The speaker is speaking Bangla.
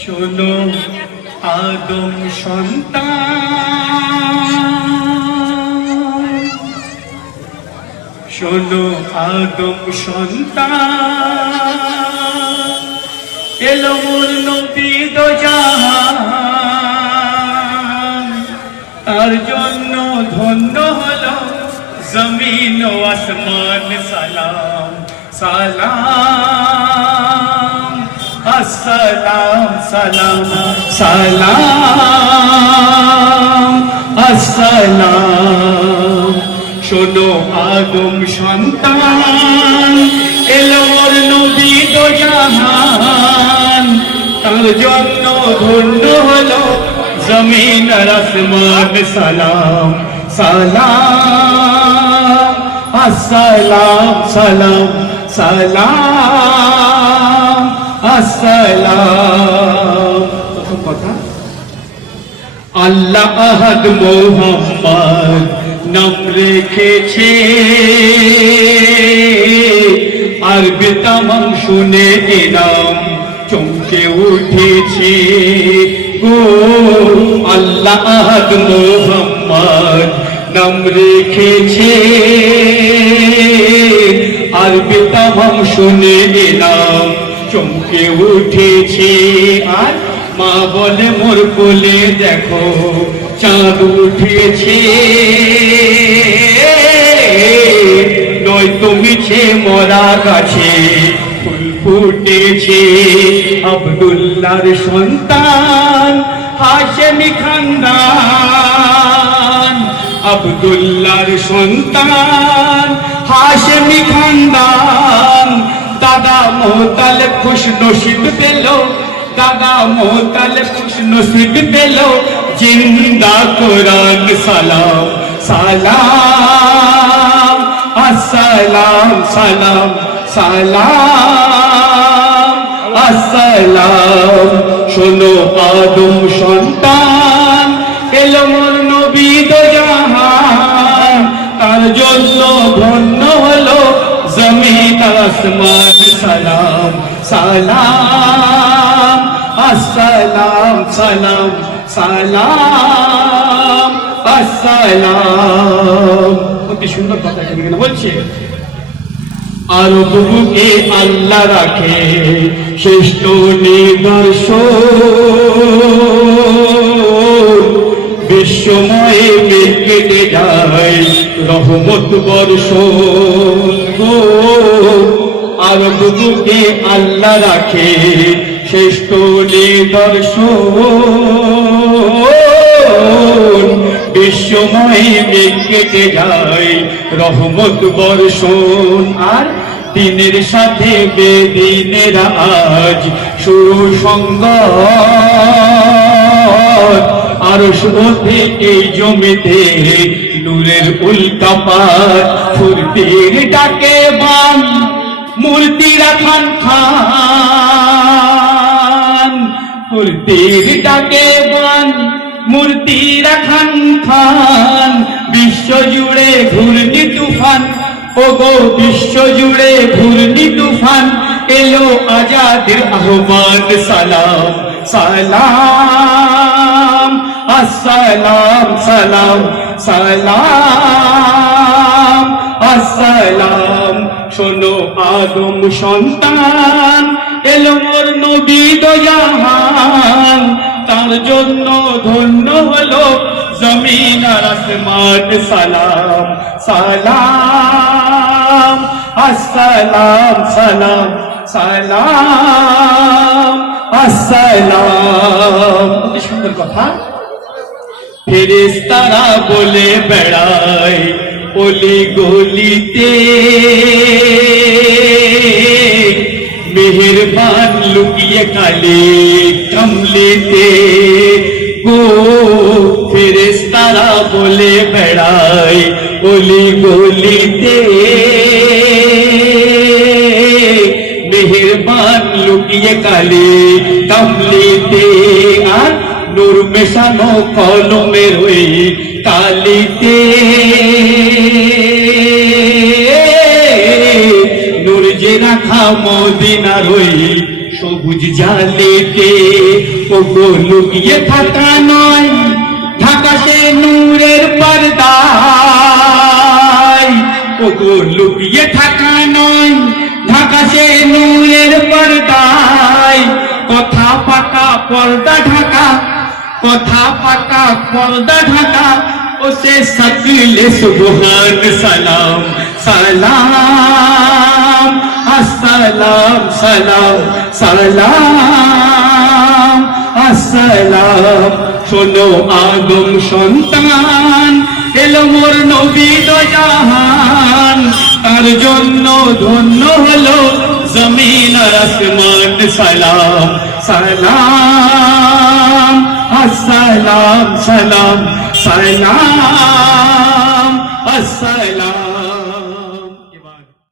শোনো আদম সন্তান। শোনো আদম সন্তান। এলো মোর নবী দো তার জন্য জমিন ও আসমান সালাম সালাম আসসালাম সালাম সালাম আসসালাম শোনো আদম সন্তান এলো মোর নবী দো জাহান তার জন্য ধন্য হলো জমিন আর আসমান সালাম সালাম আসসালাম, সালাম সালাম, আসসালাম। কথা, আল্লাহ আহাদ মোহাম্মদ নাম রেখেছে। আরবি তামাম শুনে এ চমকে উঠেছে। গো আল্লাহ মোহাম্মদ নাম রেখেছে। তামাম শুনে নাম চমকে উঠেছে আর মা বলে, মোর কোলে দেখো, চাঁদ উঠেছে। নয় তুমি ছে মরা গাছে, ফুল ফুটেছে। আব্দুল্লাহর সন্তান হাশেমি খানদান। আব্দুল্লাহর সন্তান হাশেমি খানদান। দাদা মোহতাল খুশ নসিব পেল। দাদা মোহতাল খুশ নসিব পেল। জিন্দা কোরআন সালাম সালাম, আসসালাম, সালাম সালাম, আসসালাম। শোনো আদম সন্তান, এলো মোর সালাম সালাম, আসসালাম, সালাম সালাম, আসসালাম। অতি সুন্দর কথা এখানে বলছে। আর বুকে আল্লাহ রাখে শ্রেষ্ঠ নিদর্শন। বিশ্বময়ে কেটে যায় রহমত বর্ষণ। গো আর বুকে আল্লাহ রাখে শ্রেষ্ঠ নিদর্শন বিশ্বময় যায় রহমত বর্ষণ। আর দিনের সাথে বেদিনের আজ সুসঙ্গ আর শুভতে এই জমিতে নূরের উল্কাপাত ফুর্তির ডাকে বান মূর্তি রাখান খান। ফুর্তির ডাকে বান মূর্তি রাখান খান। বিশ্ব জুড়ে ঘূর্ণি তুফান ও গো বিশ্ব জুড়ে ঘূর্ণি তুফান। এলো আজাদের আহ্বান, সালাম সালাম, আসসালাম, সালাম সালাম, আসসালাম। শোনো আদম সন্তান, এলো মোর নবী দয়াহান তার জন্য ধন্য হলো জমিন আর আসমান সালাম। সালাম, আসসালাম, সালাম সালাম, আসসালাম। অতি সুন্দর কথা। ফেরেস্তারা বলে বেড়ায় অলি গলিতে। কালে কামলিতে গো ফেরেস্তারা বলে বেড়ায় অলি গলিতে মেহেরবান লুকিয়ে কালে কামলিতে আর নূর মেশানো কলমের ওই কালিতে মদিনার ওই সবুজ জালেতে ও গো লুকিয়ে থাকা নয় ঢাকা সে নূরের পর্দায় ও গো লুকিয়ে থাকা নয় ঢাকা সে নূরের পর্দায় কথা পাকা পর্দা ঢাকা কথা পাকা পর্দা ঢাকা ও সে সকলে সুবহান সালাম সালাম আসসালাম, সালাম সালাম, আসসালাম। শোনো আগম সন্তান, এলো মোর নবী দো জাহান তার জন্য ধন্য হলো জমিন আসমান। সালাম সালাম, আসসালাম, সালাম সালাম, আসসালাম।